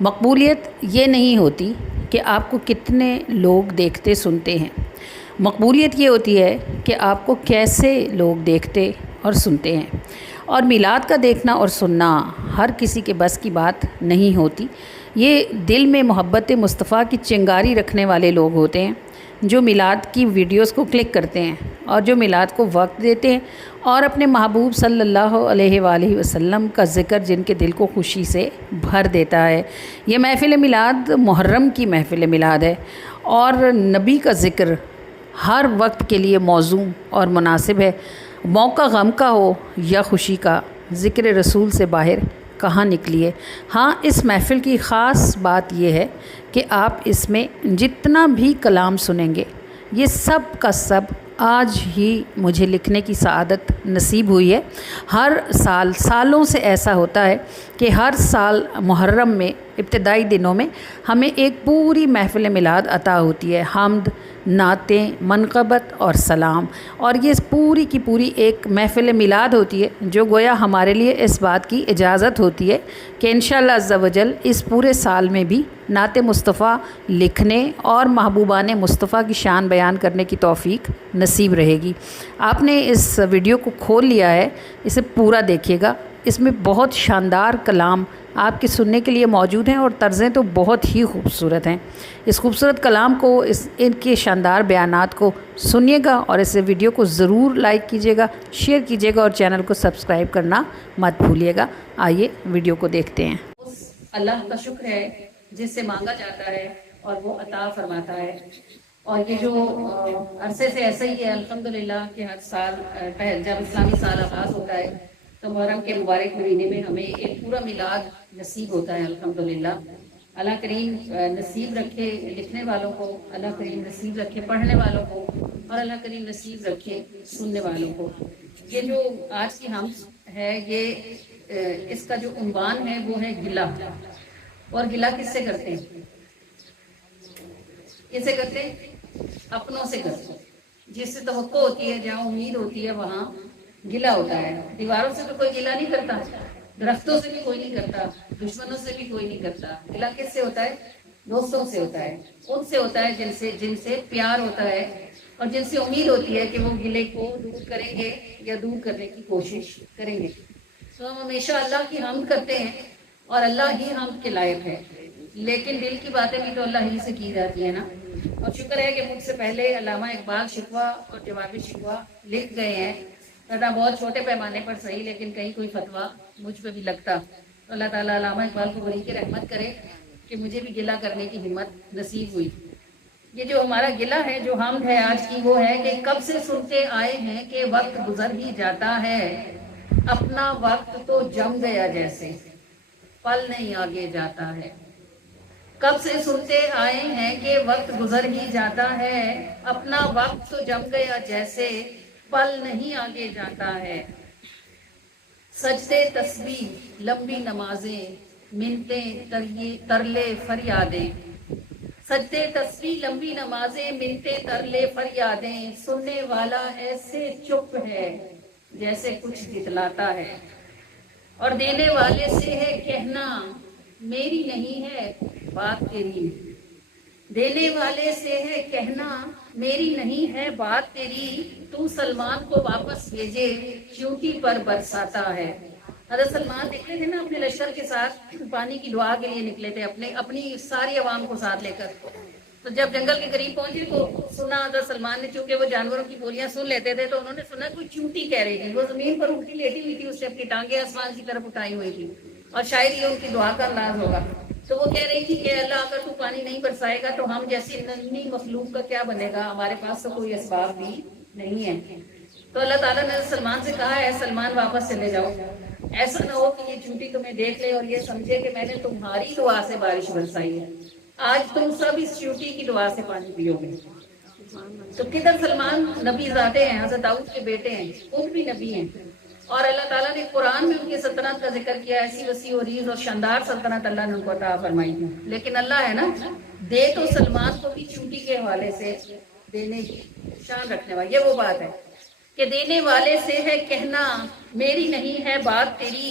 مقبولیت یہ نہیں ہوتی کہ آپ کو کتنے لوگ دیکھتے سنتے ہیں، مقبولیت یہ ہوتی ہے کہ آپ کو کیسے لوگ دیکھتے اور سنتے ہیں۔ اور میلاد کا دیکھنا اور سننا ہر کسی کے بس کی بات نہیں ہوتی۔ یہ دل میں محبت مصطفیٰ کی چنگاری رکھنے والے لوگ ہوتے ہیں جو میلاد کی ویڈیوز کو کلک کرتے ہیں اور جو میلاد کو وقت دیتے ہیں اور اپنے محبوب صلی اللہ علیہ وآلہ وسلم کا ذکر جن کے دل کو خوشی سے بھر دیتا ہے۔ یہ محفل میلاد محرم کی محفل میلاد ہے اور نبی کا ذکر ہر وقت کے لیے موزوں اور مناسب ہے۔ موقع غم کا ہو یا خوشی کا، ذکر رسول سے باہر کہاں نکلیے۔ ہاں، اس محفل کی خاص بات یہ ہے کہ آپ اس میں جتنا بھی کلام سنیں گے، یہ سب کا سب آج ہی مجھے لکھنے کی سعادت نصیب ہوئی ہے۔ ہر سال سالوں سے ایسا ہوتا ہے کہ ہر سال محرم میں ابتدائی دنوں میں ہمیں ایک پوری محفل میلاد عطا ہوتی ہے، حمد، نعتیں، منقبت اور سلام، اور یہ پوری کی پوری ایک محفل میلاد ہوتی ہے جو گویا ہمارے لیے اس بات کی اجازت ہوتی ہے کہ انشاءاللہ عز و جل اس پورے سال میں بھی نعت مصطفیٰ لکھنے اور محبوبان مصطفیٰ کی شان بیان کرنے کی توفیق نصیب رہے گی۔ آپ نے اس ویڈیو کو کھول لیا ہے، اسے پورا دیکھیے گا، اس میں بہت شاندار کلام آپ کے سننے کے لیے موجود ہیں اور طرزیں تو بہت ہی خوبصورت ہیں۔ اس خوبصورت کلام کو، ان کے شاندار بیانات کو سنیے گا اور اس ویڈیو کو ضرور لائک کیجیے گا، شیئر کیجیے گا اور چینل کو سبسکرائب کرنا مت بھولیے گا۔ آئیے ویڈیو کو دیکھتے ہیں۔ اس اللہ کا شکر ہے جس سے مانگا جاتا ہے اور وہ عطا فرماتا ہے۔ اور یہ جو عرصے سے ایسا ہی ہے الحمدللہ کہ ہر سال جب اسلامی سال آغاز ہوتا ہے تو محرم کے مبارک مہینے میں ہمیں ایک پورا میلاد نصیب ہوتا ہے الحمدللہ۔ اللہ کریم نصیب رکھے لکھنے والوں کو، اللہ کریم نصیب رکھے پڑھنے والوں کو، اور اللہ کریم نصیب رکھے سننے والوں کو۔ یہ جو آج کی ہم ہے، یہ اس کا جو عنوان ہے وہ ہے گلہ۔ اور گلہ کس سے کرتے ہیں؟ کس سے کرتے ہیں؟ اپنوں سے کرتے ہیں۔ جس سے توقع ہوتی ہے، جہاں امید ہوتی ہے، وہاں گلہ ہوتا ہے۔ دیواروں سے تو کوئی گلہ نہیں کرتا، درختوں سے بھی کوئی نہیں کرتا، دشمنوں سے بھی کوئی نہیں کرتا۔ گلہ کس سے ہوتا ہے؟ دوستوں سے ہوتا ہے، ان سے ہوتا ہے جن سے پیار ہوتا ہے اور جن سے امید ہوتی ہے کہ وہ گلے کو دور کریں گے یا دور کرنے کی کوشش کریں گے۔ تو ہم ہمیشہ اللہ کی حمد کرتے ہیں اور اللہ ہی حمد کے لائق ہے، لیکن دل کی باتیں بھی تو اللہ ہی سے کی جاتی ہے نا۔ اور شکر ہے کہ مجھ سے پہلے علامہ اقبال شکوہ اور جواب شکوہ لکھ گئے ہیں، ورنہ بہت چھوٹے پیمانے پر صحیح، لیکن کہیں کوئی فتویٰ مجھ پہ بھی لگتا۔ تو اللہ تعالیٰ علامہ اقبال کو بڑی کی رحمت کرے کہ مجھے بھی گلہ کرنے کی ہمت نصیب ہوئی۔ یہ جو ہمارا گلہ ہے، جو حمد ہے آج کی، وہ ہے کہ کب سے سنتے آئے ہیں کہ وقت گزر ہی جاتا ہے، اپنا وقت تو جم گیا جیسے پل نہیں آگے جاتا ہے۔ کب سے سنتے آئے ہیں کہ وقت گزر ہی جاتا ہے، اپنا وقت تو جم گیا جیسے پل نہیں آگے جاتا ہے۔ سجدے تسبیح لمبی نمازیں، منتیں ترلے فریادیں، سجدے تسبیح لمبی نمازیں، منتیں ترلے فریادیں، سننے والا ایسے چپ ہے جیسے کچھ جتلاتا ہے، اور دینے والے سے ہے کہنا میری نہیں ہے بات تیری، دینے والے سے ہے کہنا میری نہیں ہے بات تیری، تو سلمان کو واپس بھیجے چیونٹی پر برساتا ہے۔ حضرت سلمان نکلے تھے نا اپنے لشکر کے ساتھ، پانی کی دعا کے لیے نکلے تھے، اپنی ساری عوام کو ساتھ لے کر۔ تو جب جنگل کے قریب پہنچے تو سنا حضرت سلمان نے، چونکہ وہ جانوروں کی بولیاں سن لیتے تھے، تو انہوں نے سنا کوئی چیونٹی کہہ رہی تھی۔ وہ زمین پر الٹی لیٹی ہوئی تھی، اس سے اپنی ٹانگیں آسمان کی طرف اٹھائی ہوئی تھی، اور شاید یہ ان کی دعا کا انداز ہوگا۔ تو وہ کہہ رہی تھی کہ اللہ اگر تو پانی نہیں برسائے گا تو ہم جیسی ننھی مخلوق کا کیا بنے گا، ہمارے پاس تو کوئی اسباب بھی نہیں ہے۔ تو اللہ تعالیٰ نے سلمان سے کہا ہے سلمان واپس چلے جاؤ، ایسا نہ ہو کہ یہ چونٹی تمہیں دیکھ لے اور یہ سمجھے کہ میں نے تمہاری دعا سے بارش برسائی ہے، آج تم سب اس چونٹی کی دعا سے پانی پیو گے۔ تو کدھر سلمان نبی زادے ہیں، حضرت داؤد کے بیٹے ہیں، خود بھی نبی ہیں، اور اللہ تعالیٰ نے قرآن میں ان کی سلطنت کا ذکر کیا، ایسی وسیع و عریض اور شاندار سلطنت اللہ نے ان کو عطا فرمائی تھی۔ لیکن اللہ ہے نا، دے تو سلمان کو بھی چونٹی کے حوالے سے دینے کی شان رکھنے والا۔ یہ وہ بات ہے کہ دینے والے سے ہے کہنا میری نہیں ہے بات تیری،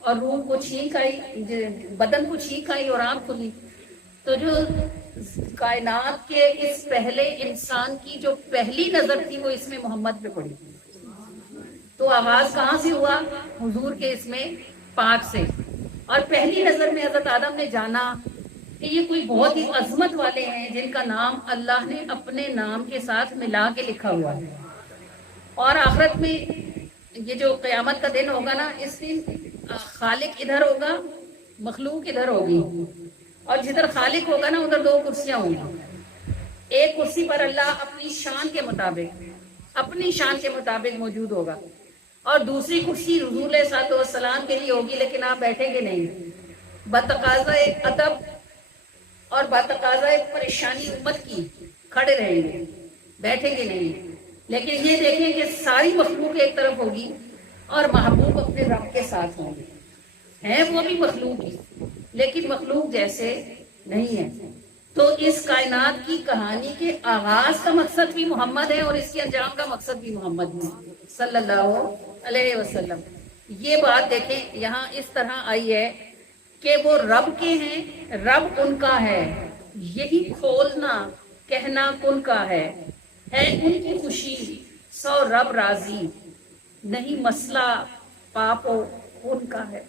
اور روح کو چھینک آئی، بدن کو چھینک آئی اور آنکھ کھلی. تو جو کائنات کے اس پہلے انسان کی جو پہلی نظر تھی وہ اس میں محمد پہ پڑی. تو آغاز کہاں سے ہوا؟ حضور کے اس میں پاک سے. اور پہلی نظر میں حضرت آدم نے جانا کہ یہ کوئی بہت ہی عظمت والے ہیں جن کا نام اللہ نے اپنے نام کے ساتھ ملا کے لکھا ہوا ہے. اور آخرت میں یہ جو قیامت کا دن ہوگا نا، اس دن خالق ادھر ہوگا، مخلوق ادھر ہوگی، اور جدھر خالق ہوگا نا ادھر دو کرسیاں ہوں گی. ایک کرسی پر اللہ اپنی شان کے مطابق موجود ہوگا، اور دوسری کرسی حضور علیہ الصلوۃ والسلام کے لیے ہوگی، لیکن آپ بیٹھیں گے نہیں. بتقاضۂ ادب اور بتقاضۂ پریشانی امت کی کھڑے رہیں گے، بیٹھیں گے نہیں. لیکن یہ دیکھیں کہ ساری مخلوق ایک طرف ہوگی اور محبوب اپنے رب کے ساتھ ہوں گے. ہیں وہ بھی مخلوق ہی، لیکن مخلوق جیسے نہیں ہے. تو اس کائنات کی کہانی کے آغاز کا مقصد بھی محمد ہے اور اس کے انجام کا مقصد بھی محمد ہے صلی اللہ علیہ وسلم. یہ بات دیکھیں یہاں اس طرح آئی ہے کہ وہ رب کے ہیں، رب ان کا ہے، یہی کھولنا کہنا کن کا ہے ان کی خوشی سو رب راضی، نہیں مسئلہ پاپو ان کا ہے.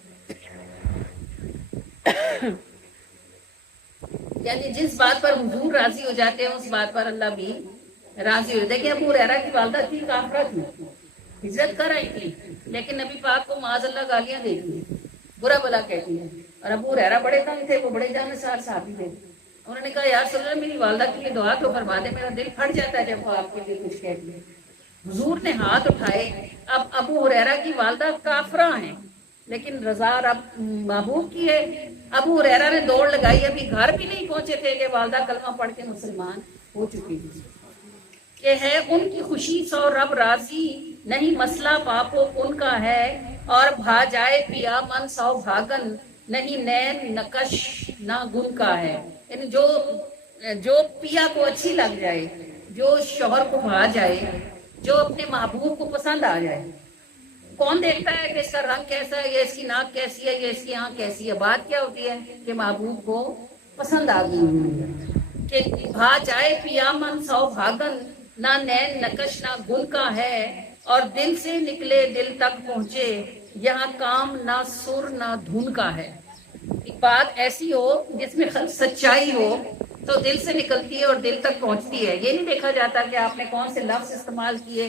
یعنی جس بات پر حضور راضی ہو جاتے ہیں اس بات پر اللہ بھی راضی ہو. دیکھیں ابو ہریرہ کی والدہ تھی کافرہ تھی، ہجرت کر آئی تھی، لیکن نبی پاک کو معاذ اللہ گالیاں دیتی ہیں، برا بلا کہتی ہیں. اور ابو ہریرہ بڑے تنگ تھے، وہ بڑے جانشار صحابی تھے. انہوں نے کہا یا رسول اللہ میری والدہ کے لیے دعا تو فرما دے، میرا دل پھٹ جاتا ہے جب وہ آپ کے لیے کچھ کہتی ہے. حضور نے ہاتھ اٹھائے. اب ابو ہریرہ کی والدہ کافرہ ہیں لیکن رضا رب محبوب کی ہے. ابو ہریرہ نے دوڑ لگائی، ابھی گھر بھی نہیں پہنچے تھے کہ والدہ کلمہ پڑھ کے مسلمان ہو چکی تھی. کہ ہے ان کی خوشی سو رب راضی، نہیں مسئلہ پاپو ان کا ہے. اور بھا جائے پیا من سو بھاگن، نہیں نین نقش نہ گن کا ہے. یعنی جو پیا کو اچھی لگ جائے، جو شوہر کو بھا جائے، جو اپنے محبوب کو پسند آ جائے. کون دیکھتا ہے کہ اس کا رنگ کیسا ہے، یا اس کی ناک کیسی ہے، یا اس کی آنکھ کیسی ہے؟ بات کیا ہوتی ہے کہ محبوب کو پسند آ گئی. کہ بھا جائے پیا من سو بھاگن، نہ نین نقش نہ گل کا ہے. اور دل سے نکلے دل تک پہنچے، یہاں کام نہ سر نہ دھن کا ہے. ایک بات ایسی ہو جس میں سچائی ہو تو دل سے نکلتی ہے اور دل تک پہنچتی ہے. یہ نہیں دیکھا جاتا کہ آپ نے کون سے لفظ استعمال کیے،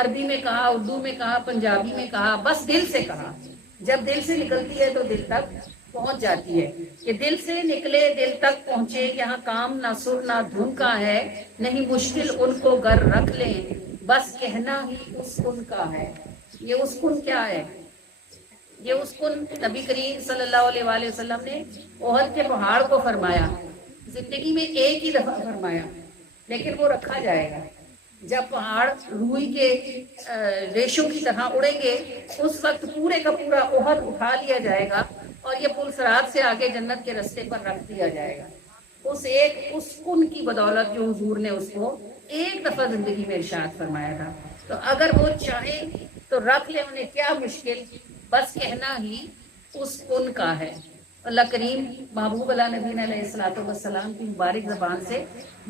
عربی میں کہا، اردو میں کہا، پنجابی میں کہا، بس دل سے کہا. جب دل سے نکلتی ہے تو دل تک پہنچ جاتی ہے. کہ دل سے نکلے دل تک پہنچے، یہاں کام نہ سر نہ دھن کا ہے. نہیں مشکل ان کو گر رکھ لیں، بس کہنا ہی اس کن کا ہے. یہ اس کن کیا ہے؟ یہ اس کن نبی کریم صلی اللہ علیہ وآلہ وسلم نے احد کے پہاڑ کو فرمایا. زندگی میں ایک ہی دفعہ فرمایا، لیکن وہ رکھا جائے گا. جب پہاڑ روئی کے ریشوں کی طرح اڑیں گے اس وقت پورے کا پورا احد اٹھا لیا جائے گا اور یہ پل صراط سے آگے جنت کے رستے پر رکھ دیا جائے گا. اس کن کی بدولت جو حضور نے اس کو ایک دفعہ زندگی میں ارشاد فرمایا تھا. تو اگر وہ چاہیں تو رکھ لیں، انہیں کیا مشکل، بس کہنا ہی اس کن کا ہے. اللہ کریم محبوب اللہ نبی علیہ الصلوۃ والسلام کی مبارک زبان سے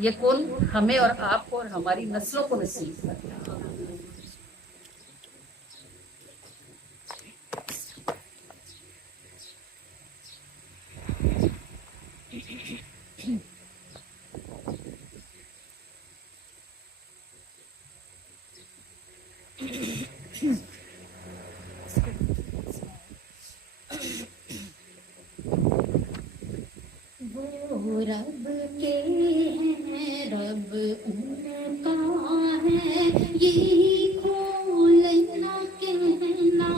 یہ کن ہمیں اور آپ کو اور ہماری نسلوں کو نصیب کرے. وہ رب کے ہیں، رب ان کا ہے، یہی کھولنا کہنا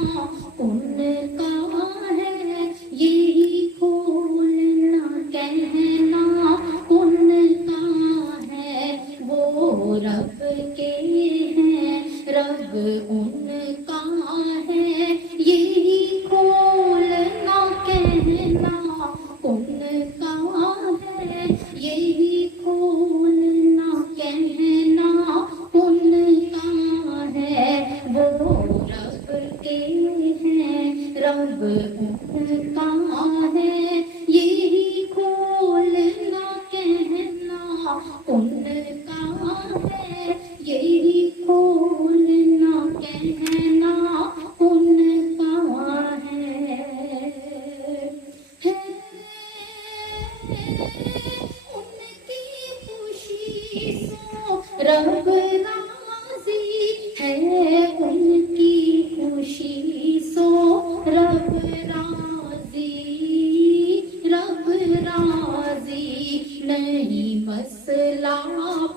ان کا ہے، یہی کھولنا کہنا ان کا ہے. وہ رب کے ہیں، رب ان کا ہے، یہی کھولنا کہنا ان کا ہے، یہی کھولنا کہنا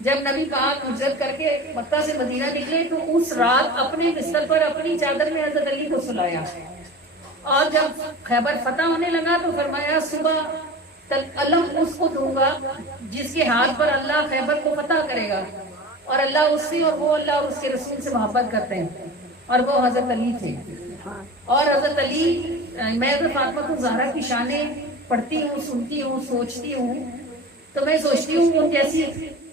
جب نبی پاک ہجرت کر کے مکہ سے مدینہ نکلے تو اس رات اپنے بستر پر اپنی چادر میں حضرت علی کو سلایا، اور جب خیبر فتح ہونے لگا تو فرمایا صبح تک علم اس کو دوں گا جس کے ہاتھ پر اللہ خیبر کو فتح کرے گا، اور اللہ اس سے اور وہ اللہ اور اس کے رسول سے محبت کرتے ہیں، اور وہ حضرت علی تھے۔ اور حضرت علی، میں تو فاطمہ الزہرا کی شانیں پڑھتی ہوں، سنتی ہوں، سوچتی ہوں، تو میں سوچتی ہوں وہ جیسی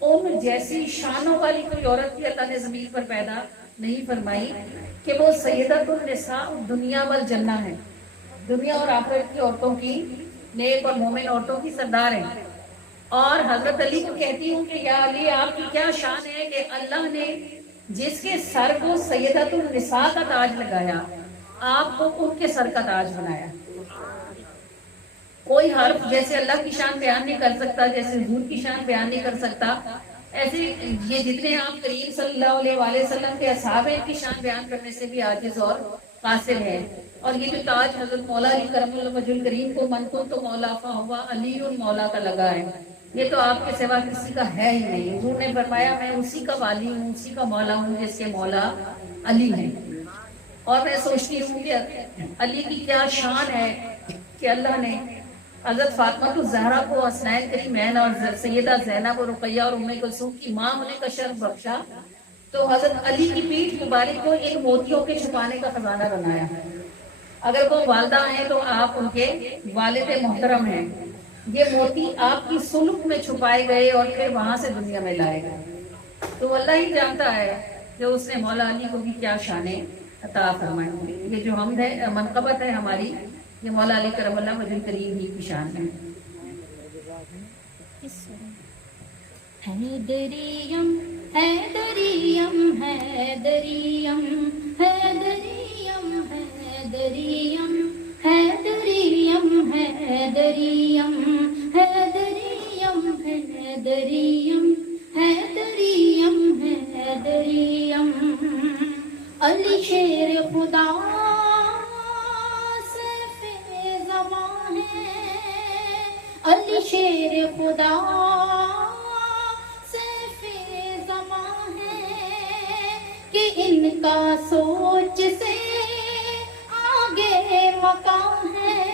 ان جیسی شانوں والی کوئی عورت بھی اللہ نے زمین پر پیدا نہیں فرمائی کہ وہ سیدۃ النساء دنیا والجنہ ہے، دنیا اور آخرت کی عورتوں کی، نیک اور مومن عورتوں کی سردار ہیں۔ اور حضرت علی کو کہتی ہوں کہ یا علی آپ کی کیا شان ہے کہ اللہ نے جس کے سر کو سیدۃ النساء کا تاج لگایا، آپ کو ان کے سر کا تاج بنایا۔ کوئی حرف جیسے اللہ کی شان بیان نہیں کر سکتا، جیسے حضور کی شان بیان نہیں کر سکتا، ایسے یہ جتنے آپ کریم صلی اللہ علیہ وآلہ وسلم کے اصحاب ہیں، ان کی شان بیان کرنے سے بھی عاجز اور قاصر ہے۔ اور یہ جو تاج حضرت مولا علی کرم اللہ وجہ الکریم کو من کن تو مولا فہوا علی مولا کا لگا ہے، یہ تو آپ کے سوا کسی کا ہے ہی نہیں۔ حضور نے فرمایا میں اسی کا والی ہوں، اسی کا مولا ہوں جس کے مولا علی ہیں۔ اور میں سوچتی ہوں کہ علی کی کیا شان ہے کہ اللہ نے حضرت فاطمہ الزہرا کو حسنین کریمین اور سیدہ زینب اور رقیہ اور ام کلثوم کی ماں ہونے کا شرف بخشا، تو حضرت علی کی پیٹھ مبارک کو ان موتیوں کے چھپانے کا خزانہ بنایا۔ اگر وہ والدہ ہیں تو آپ ان کے والد محترم ہیں، یہ موتی آپ کی سلک میں چھپائے گئے اور پھر وہاں سے دنیا میں لائے گئے۔ تو اللہ ہی جانتا ہے جو اس نے مولا علی کو بھی کیا شانیں عطا فرمائیں گے۔ یہ جو حمد ہے، منقبت ہے ہماری، یہ مولا علی کرم اللہ وجہ الکریم ہی کی شان ہے۔ حیدریم حیدریم حیدریم حیدریم حیدریم حیدریم حیدریم حیدریم حیدریم حیدریم حیدریم علی شیر خدا علی شیر خدا سیف زمان ہے کہ ان کا سوچ سے آگے مقام ہے،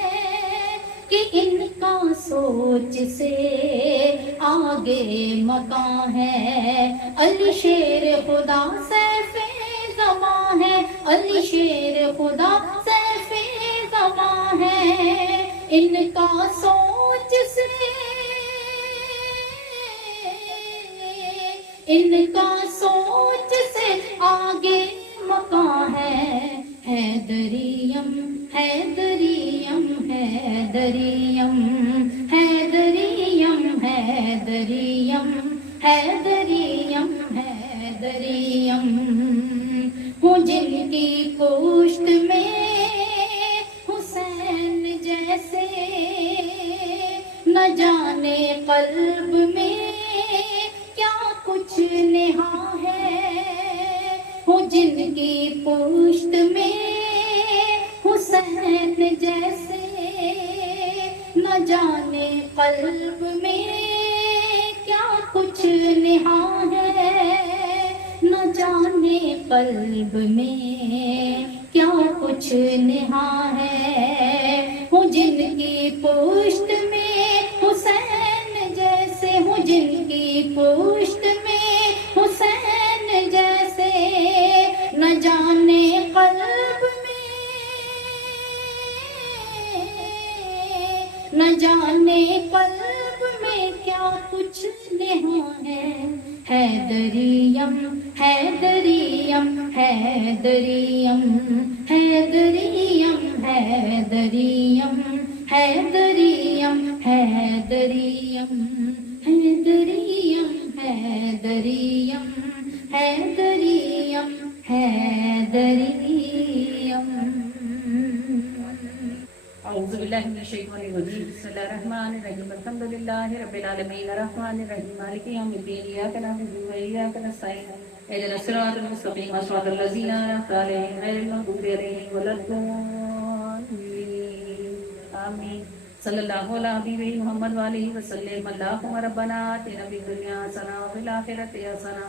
کہ ان کا سوچ سے آگے مقام ہے۔ علی شیر خدا سیف زمان ہے، علی شیر خدا سیف زمان ہے، ان کا سوچ سے ان کا سوچ سے آگے مقام ہے۔ حیدریم حیدریم حیدریم حیدریم حیدریم حیدریم حیدریم ہوں جن کی پشت میں حسین جیسے، نہ جانے قلب میں کیا کچھ نہاں ہے، ہوں جن کی پشت میں حسین جیسے، نہ جانے قلب میں کیا کچھ نہاں ہے، نہ جانے قلب میں کیا کچھ نہاں ہے، ہوں جن کی پشت میں حسین جیسے، ہوں جن کی پشت میں حسین جیسے، نہ جانے قلب میں نہ جانے قلب میں کیا کچھ نہاں ہے۔ حیدریم حیدریم حیدریم حیدریم حیدریم حیدریم حیدریم حیدریم حیدریم حیدریم حیدریم۔ اعوذ باللہ من الشیطان الرجیم، بسم اللہ الرحمن الرحیم، الحمد للہ رب العالمین، الرحمن الرحیم، مالک یوم الدین، ایاک نعبد و ایاک نستعین، اہدنا الصراط المستقیم، صراط الذین انعمت علیہم غیر المغضوب علیہم ولا الضالین، آمین۔ صلی اللہ علیہ حبیبہ محمد وآلہ وسلم اللہم ربنا آتنا فی الدنیا حسنہ وفی الآخرۃ حسنہ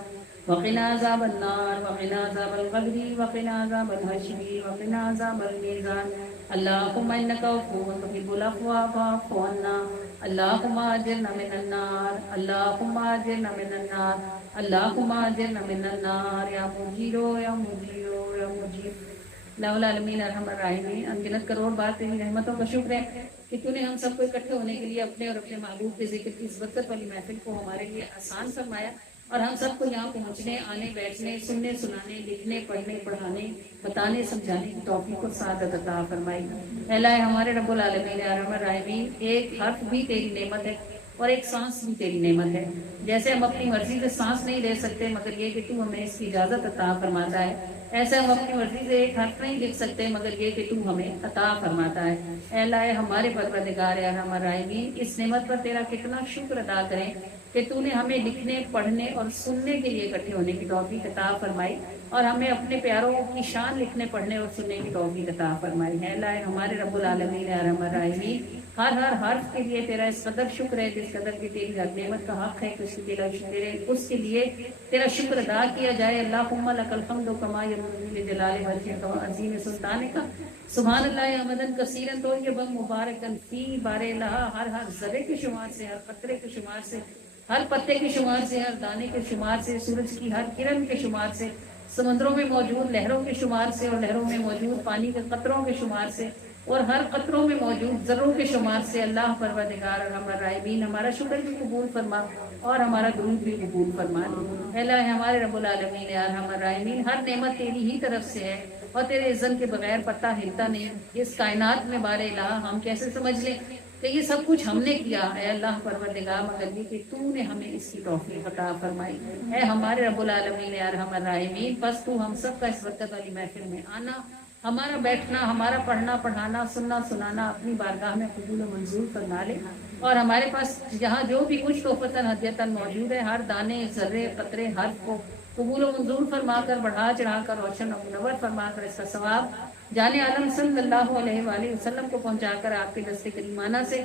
وقنا عذاب النار وقنا عذاب القبر وقنا عذاب الحشر وقنا عذاب المیزان اللہم انک عفو تحب العفو فاعف عنا اللہم اجرنا من النار اللہم اجرنا من النار اللہم اجرنا من النار یا مجیرو یا مجیرو یا مجیر اللہ العالمین ارحم الراحمین انگنت کروڑ بار تیری رحمتوں کا شکر ہے کہ تو نے ہم سب کو اکٹھے ہونے کے لیے اپنے اور اپنے محبوب کے ذکر کی اس برکت والی محفل کو ہمارے لیے آسان فرمایا اور ہم سب کو یہاں پہنچنے آنے بیٹھنے سننے سنانے لکھنے پڑھنے پڑھانے بتانے سمجھانے کی توفیق و سعادت عطا فرمائی۔ اے اللہ ہمارے رب العالمین ارحم الراحمین ایک حرف بھی تیری نعمت ہے اور ایک سانس بھی تیری نعمت ہے۔ جیسے ہم اپنی مرضی سے سانس نہیں لے سکتے مگر یہ کہ تو ہمیں اس کی اجازت عطا فرماتا ہے، ایسے ہم اپنی مرضی سے ایک حرف نہیں لکھ سکتے مگر یہ کہ تو ہمیں عطا فرماتا ہے۔ اے اللہ ہمارے پروردگار ارحم الراحمین اس نعمت پر تیرا کتنا شکر ادا کریں کہ تو نے ہمیں لکھنے پڑھنے اور سننے کے لیے اکٹھے ہونے کی توفیق عطا فرمائی اور ہمیں اپنے پیاروں کی شان لکھنے پڑھنے اور سننے کی توفیق عطا فرمائی ہے۔ اللہ ہمارے رب العالمین ارحم الراحمین ہر حرف کے لیے تیرا اس قدر شکر ہے جس قدر کی تیری ہر نعمت کا حق ہے کہ اس کے لیے تیرا شکر ادا کیا جائے۔ اللہم لک الحمد کما ینبغی لجلال وجہک وعظیم سلطانک سبحان اللہ حمدن کثیرا طیبا مبارکا فی بار الہ ہر ذرے کے شمار سے، ہر قطرے کے شمار سے، ہر پتے کے شمار سے، ہر دانے کے شمار سے، سورج کی ہر کرن کے شمار سے، سمندروں میں موجود لہروں کے شمار سے اور لہروں میں موجود پانی کے قطروں کے شمار سے اور ہر قطروں میں موجود ذروں کے شمار سے۔ اللہ پروردگار ارحم الراحمین ہمارا شکر بھی قبول فرما اور ہمارا درود بھی قبول فرما۔ اے اللہ ہمارے رب العالمین ارحم الراحمین ہر نعمت تیری ہی طرف سے ہے اور تیرے اذن کے بغیر پتہ ہلتا نہیں۔ اس کائنات میں بار الہ ہم کیسے سمجھ لیں کہ یہ سب کچھ ہم نے کیا ہے اللہ پروردگار مگر یہ کہ تو نے ہمیں اس کی توفیق عطا فرمائی۔ اے ہمارے رب العالمین ارحم الراحمین بس تو ہم سب کا اس برکت والی محفل میں آنا، ہمارا بیٹھنا، ہمارا پڑھنا پڑھانا سننا سنانا اپنی بارگاہ میں قبول و منظور فرما لے اور ہمارے پاس جہاں جو بھی کچھ توفتاً ہدیتاً موجود ہے ہر دانے ذرے قطرے حرف کو قبول و منظور فرما کر بڑھا چڑھا کر روشن و منور فرما کر اس کا ثواب جان عالم صلی اللہ علیہ وآلہ وسلم کو پہنچا کر آپ کے دست کریمانہ سے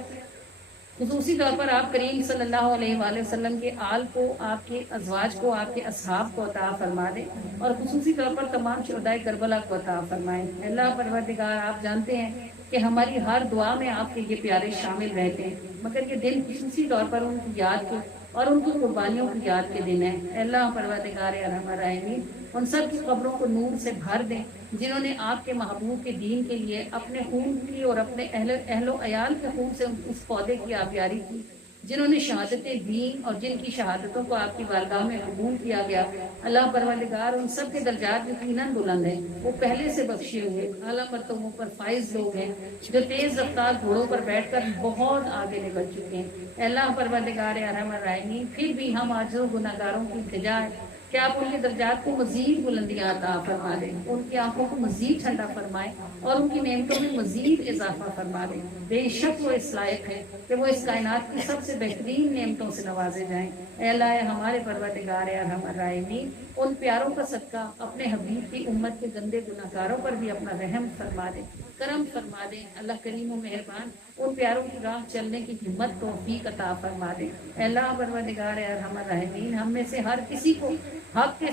خصوصی طور پر آپ کریم صلی اللہ علیہ وآلہ وسلم کے آل کو، آپ کے ازواج کو، آپ کے اصحاب کو عطا فرما دے اور خصوصی طور پر تمام شہدائے کربلا کو عطا فرمائے۔ اللہ پروردگار آپ جانتے ہیں کہ ہماری ہر دعا میں آپ کے یہ پیارے شامل رہتے ہیں مگر یہ دن خصوصی طور پر ان کی یاد کے اور ان کی قربانیوں کی یاد کے دن ہے۔ اللہ پروردگار ارحم الراحمین ان سب کی قبروں کو نور سے بھر دیں جنہوں نے آپ کے محبوب کے دین کے لیے اپنے خون کی اور اپنے اہل و عیال کے خون سے اس پودے کی آبیاری کی، جنہوں نے شہادتیں دیں اور جن کی شہادتوں کو آپ کی بارگاہ میں قبول کیا گیا۔ اللہ پروردگار ان سب کے درجات یقیناً بلند ہیں، وہ پہلے سے بخشے ہوئے اعلیٰ مرتبوں پر فائز لوگ ہیں جو تیز رفتار گھوڑوں پر بیٹھ کر بہت آگے نکل چکے ہیں۔ اللہ پروردگار ارحم الراحمین پھر بھی ہم عاجز و گناہگاروں کی التجا ہے کہ آپ ان کے درجات کو مزید بلندیاں عطا فرما دیں، ان کی آنکھوں کو مزید ٹھنڈا فرمائیں اور ان کی نعمتوں میں مزید اضافہ فرما دیں۔ بے شک وہ اس لائق ہے کہ وہ اس کائنات کی سب سے بہترین نعمتوں سے نوازے جائیں۔ اے اللہ ہمارے پروردگار ارحم الراحمین ان پیاروں کا صدقہ اپنے حبیب کی امت کے گندے گناہگاروں پر بھی اپنا رحم فرما دیں، کرم فرما دیں۔ اللہ کریم و مہربان ان پیاروں کی راہ چلنے کی ہمت توفیق عطا فرما دیں۔ اے اللہ پروردگار ارحم الراحمین ہم میں سے ہر کسی کو حق کے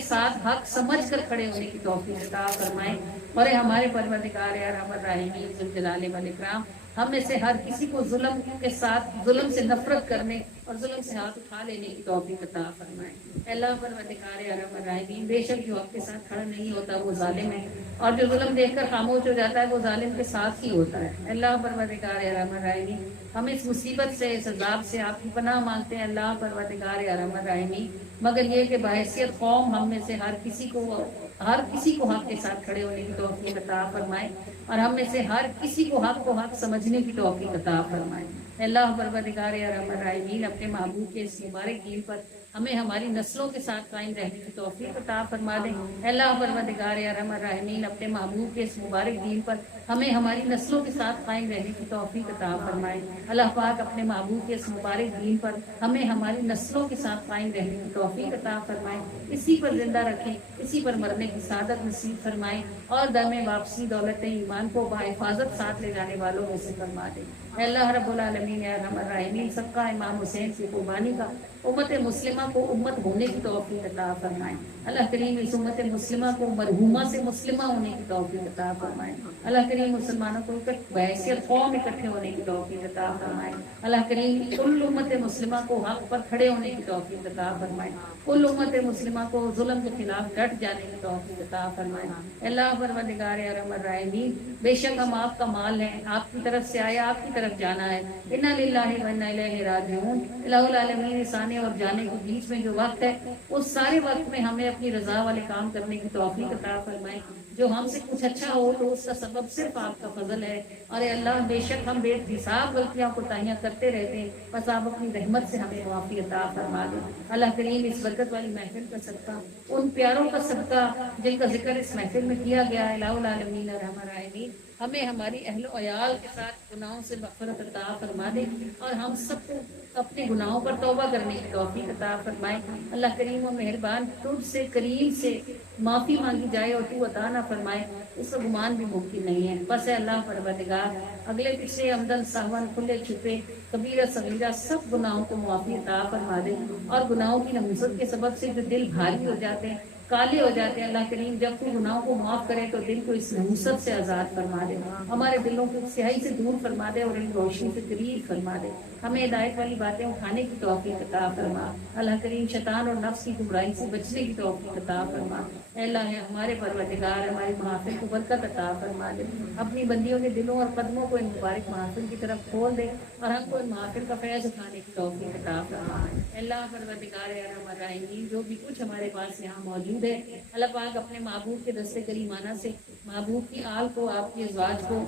ساتھ حق سمجھ کر کھڑے ہونے کی توفیق عطا فرمائیں اور اے ہمارے پروردگار ارحم الراحمین ذوالجلال والاکرام ہم میں سے ہر کسی کو ظلم کے ساتھ ظلم سے نفرت کرنے اور ظلم سے ہاتھ اٹھا لینے کی توفیق عطا فرمائیں۔ اے اللہ پروردگار ارحم الراحمین بے شک جو حق کے ساتھ کھڑا نہیں ہوتا وہ ظالم ہے اور جو ظلم دیکھ کر خاموش ہو جاتا ہے وہ ظالم کے ساتھ ہی ہوتا ہے۔ اے اللہ پروردگار ارحم الراحمین ہم اس مصیبت سے اس عذاب سے آپ کی پناہ مانگتے ہیں اللہ پروردگار ارحم الراحمین مگر یہ کہ بحیثیت قوم ہم میں سے ہر کسی کو حق کے ساتھ کھڑے ہونے کی توفیق عطا فرمائے اور ہم میں سے ہر کسی کو حق سمجھنے کی توفیق عطا فرمائے۔ اللہ پروردگار ارحم الراحمین اپنے محبوب کے اس مبارک دین پر ہمیں ہماری نسلوں کے ساتھ قائم رہنے کی توفیق عطا فرما دیں۔ اللہ پروردگار ارحم الراحمین اپنے محبوب کے اس مبارک دین پر ہمیں ہماری نسلوں کے ساتھ قائم رہنے کی توفیق عطا فرمائے۔ اللہ پاک اپنے محبوب کے اس مبارک دین پر ہمیں ہماری نسلوں کے ساتھ قائم رہنے کی توفیق عطا فرمائے، اسی پر زندہ رکھیں، اسی پر مرنے کی سعادت نصیب فرمائے، اور دم واپسی دولت ایمان کو بحفاظت ساتھ لے جانے والوں میں سے فرما دے۔ اے اللہ رب العالمین، یا ارحم الراحمین، سب کا امام حسین کی قربانی کا امت مسلمہ کو امت ہونے کی توفیق عطا فرمائے۔ اللہ کریم اس امت مسلمہ کو مرحومہ سے مسلمہ ہونے کی توفیق عطا فرمائے۔ اللہ کریم مسلمانوں کو بحیثیت قوم اکٹھے ہونے کی توفیق عطا فرمائے۔ اللہ کریم کل امت مسلمہ کو حق پر کھڑے ہونے کی توفیق عطا فرمائے، کل امت مسلمہ کو ظلم کے خلاف ڈٹ جانے کی توفیق عطا فرمائے۔ اللہ پروردگار ارحم الراحمین، بے شک ہم آپ کا مال ہیں، آپ کی طرف سے آیا، آپ کی طرف جانا ہے۔ انا للہ و انا الیہ راجعون۔ الہ العالمین، اس آنے اور جانے کے بیچ میں جو وقت ہے، اس سارے وقت میں ہمیں اپنی رضا والے کام کرنے کی توفیق عطا فرمائے۔ جو ہم سے کچھ اچھا ہو تو اس کا سبب صرف آپ کا فضل ہے، اور اے اللہ بے شک ہم بے حساب غلطیاں کوتاہیاں کرتے رہتے ہیں، بس آپ اپنی رحمت سے ہمیں معافی عطا فرما دیں۔ اللہ کریم اس برکت والی محفل کا صدقہ، ان پیاروں کا صدقہ جن کا ذکر اس محفل میں کیا گیا ہے، الہ العالمین ارحم الراحمین، ہمیں ہماری اہل و عیال کے ساتھ گناہوں سے مغفرت عطا فرما دے، اور ہم سب کو اپنے گناہوں پر توبہ کرنے کی توفیق عطا فرمائے۔ اللہ کریم و مہربان، تجھ سے کریم سے معافی مانگی جائے اور تو عطا نہ فرمائے، اس کا گمان بھی ممکن نہیں ہے۔ بس اے اللہ پروردگار، اگلے پچھلے عمدن سہون کھلے چھپے کبیرہ صغیرہ سب گناہوں کو معافی عطا فرما دے، اور گناہوں کی نحوست کے سبب سے جو دل بھاری ہو جاتے ہیں، کالے ہو جاتے ہیں، اللہ کریم جب تو گناہوں کو معاف کرے تو دل کو اس نحوست سے آزاد فرما دے، ہمارے دلوں کو سیاہی سے دور فرما دے اور ان روشنی سے قریب فرما دے، ہمیں ہدایت والی باتیں اٹھانے کی توفیق عطا فرما۔ اللہ کریم شیطان اور نفس کی گمراہی سے بچنے کی توفیق عطا فرما۔ اے اللہ ہمارے پروردگار، ہماری محافل کو برکت عطا فرما دے، اپنی بندیوں کے دلوں اور قدموں کو ان مبارک محافل کی طرف کھول دے، اور ہم کو ان محافل کا فیض اٹھانے کی توفیق عطا فرما۔ اے اللہ پروردگار ارحم الراحمین، جو بھی کچھ ہمارے پاس یہاں موجود ہے، اللہ پاک اپنے محبوب کے دستے کریمانہ سے محبوب کی آل کو، آپ کے ازواج کو،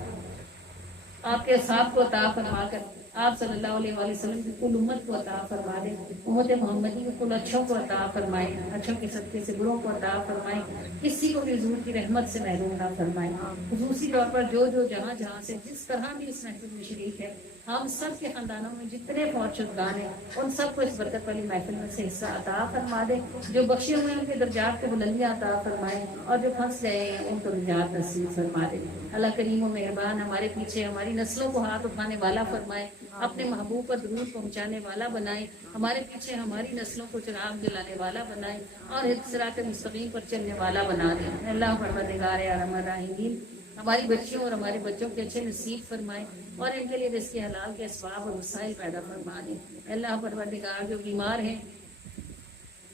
آپ کے اصحاب کو عطا فرما کر آپ صلی اللہ علیہ وآلہ وسلم کی کل امت کو عطا فرما دے، امت محمدی کے کل اچھوں کو عطا فرمائے، اچھوں کے صدقے سے بروں کو عطا فرمائے، کسی کو بھی حضور کی رحمت سے محروم نہ فرمائے۔ خصوصی طور پر جو جہاں جہاں سے جس طرح بھی اس محفل میں شریک ہے، ہم سب کے خاندانوں میں جتنے فوت شدگان ہیں، ان سب کو اس برکت والی محفل میں سے حصہ عطا فرما دے، جو بخشے ہوئے ان کے درجات کو بلندیاں عطا فرمائے، اور جو پھنس گئے ہیں ان کو نجات نصیب فرما دے۔ اللہ کریم و مہربان، ہمارے پیچھے ہماری نسلوں کو ہاتھ اٹھانے والا فرمائے، اپنے محبوب پر درود پہنچانے والا بنائے، ہمارے پیچھے ہماری نسلوں کو چراغ جلانے والا بنائے، اور صراط مستقیم پر چلنے والا بنا دے۔ اللہ پروردگار ارحم الراحمین، ہماری بچیوں اور ہمارے بچوں کے اچھے نصیب فرمائے، اور ان کے لیے رزق حلال کے اسباب اور وسائل پیدا فرما دے۔ اللہ پروردگار، جو بیمار ہیں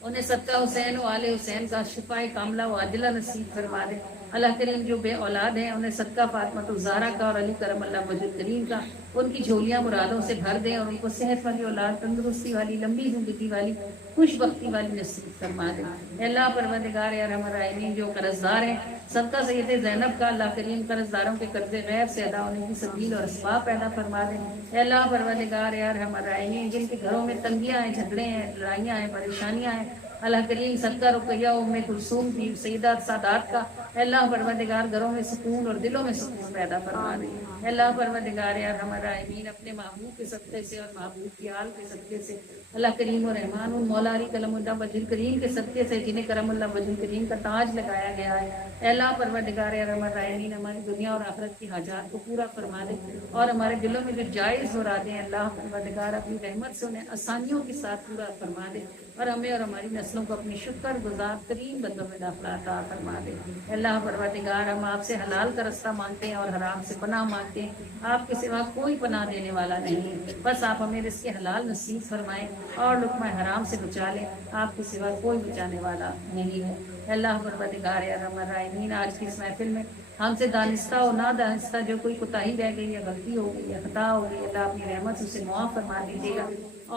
انہیں صدقہ حسین و آل حسین کا شفا کاملہ و عاجلہ نصیب فرما دے۔ اللہ کریم، جو بے اولاد ہیں انہیں صدقہ فاطمہ الزہرا کا اور علی کرم اللہ وجہ کریم کا ان کی جھولیاں مرادوں سے بھر دیں، اور ان کو صحت والی اولاد، تندرستی والی، لمبی زندگی والی، خوش بختی والی نصیب فرما دے۔ اے اللہ پروردگار ارحم الراحمین، جو قرض دار ہیں صدقہ سید زینب کا اللہ کریم قرض داروں کے قرض غیب سے ادا ہونے کی سبیل اور اسباب پیدا فرما دیں۔ اے اللہ پروردگار ارحم الراحمین، جن کے گھروں میں تنگیاں ہیں، جھگڑے ہیں، لڑائیاں ہیں، پریشانیاں ہیں، اللہ کریم صدقہ رقیہ ام کلثوم کی سیدہ سادات کا اے اللہ پروردگار گھروں میں سکون اور دلوں میں سکون پیدا فرما دے۔ اے اللہ پروردگار ارحم الراحمین، اپنے محبوب کے صدقے سے اور محبوب کی آل کے صدقے سے اللہ کریم و رحمان، ان مولا علی کلم اللہ وجہ کریم کے صدقے سے جنہیں کرم اللہ وجہ کریم کا تاج لگایا گیا ہے، اے اللہ پروردگار ارحم الراحمین، ہماری دنیا اور آخرت کی حاجات کو پورا فرما دے، اور ہمارے دلوں میں جو جائز ہو رہے ہیں اللہ پروردگار اپنی رحمت سے انہیں آسانیوں کے ساتھ پورا فرما دے، اور ہمیں اور ہماری نسلوں کو اپنی شکر گزار ترین بندوں میں داخلہ عطا فرما دے۔ اللہ پروردگار، ہم آپ سے حلال کا رستہ مانگتے ہیں اور حرام سے پناہ مانگتے ہیں، آپ کے سوا کوئی پناہ دینے والا نہیں ہے، بس آپ ہمیں رزق حلال نصیب فرمائیں اور لقمہ حرام سے بچا لیں، آپ کے سوا کوئی بچانے والا نہیں ہے۔ اللہ پروردگار ارحم الراحمین، آج کی اس محفل میں ہم سے دانستہ اور نہ دانستہ جو کوئی کوتاہی رہ گئی یا غلطی ہو گئی یا خطا ہو گئی، اللہ اپنی رحمت سے اسے معاف فرما دیجیے گا،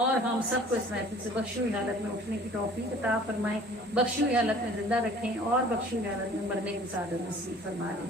اور ہم سب کو اس محفل سے بخشی ہوئی حالت میں اٹھنے کی توفیق عطا فرمائیں، بخشی ہوئی حالت میں زندہ رکھیں، اور بخشی ہوئی حالت میں مرنے کی سعادت نصیب فرما دیں۔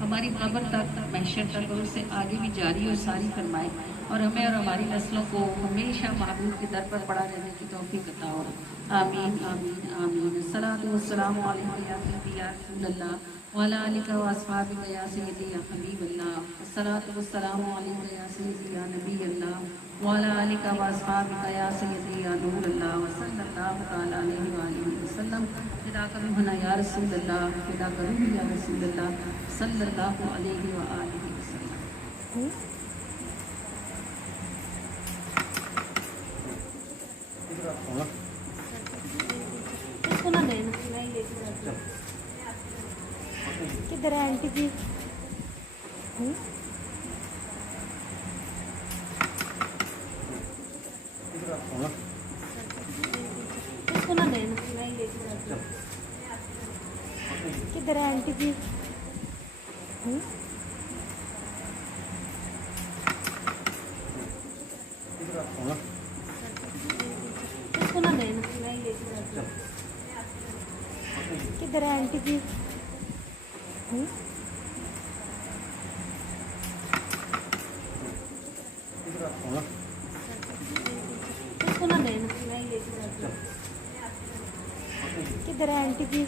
ہماری قبر تک محشر تک اور اس سے آگے بھی جاری اور ساری فرمائے اور ہمیں اور ہماری نسلوں کو ہمیشہ محبوب کے در پر پڑا رہنے کی توفیق عطا ہو آمین آمین آمین الصلاۃ والسلام علیک یا سیدی یا رسول اللہ وعلی آلک و اصحابک یا سیدی یا حبیب اللہ الصلاۃ والسلام علیک یا سیدی یا نبی اللہ وعلی آلک و اصحابک یا سیدی یا نور اللہ وصلی اللہ تعالی علیہ وآلہ وسلم فدا کرم ہونا یا رسول اللہ فدا کرم یا رسول اللہ صلی اللہ علیہ وآلہ وسلم. اس کو نہ دینا کدھر ہے آنٹی جی اس کو نہ دینا کدھر ہے آنٹی جی اس کو نہ دینا کدھر ہے آنٹی جی اس کو نہ دینا کدھر ہے آنٹی جی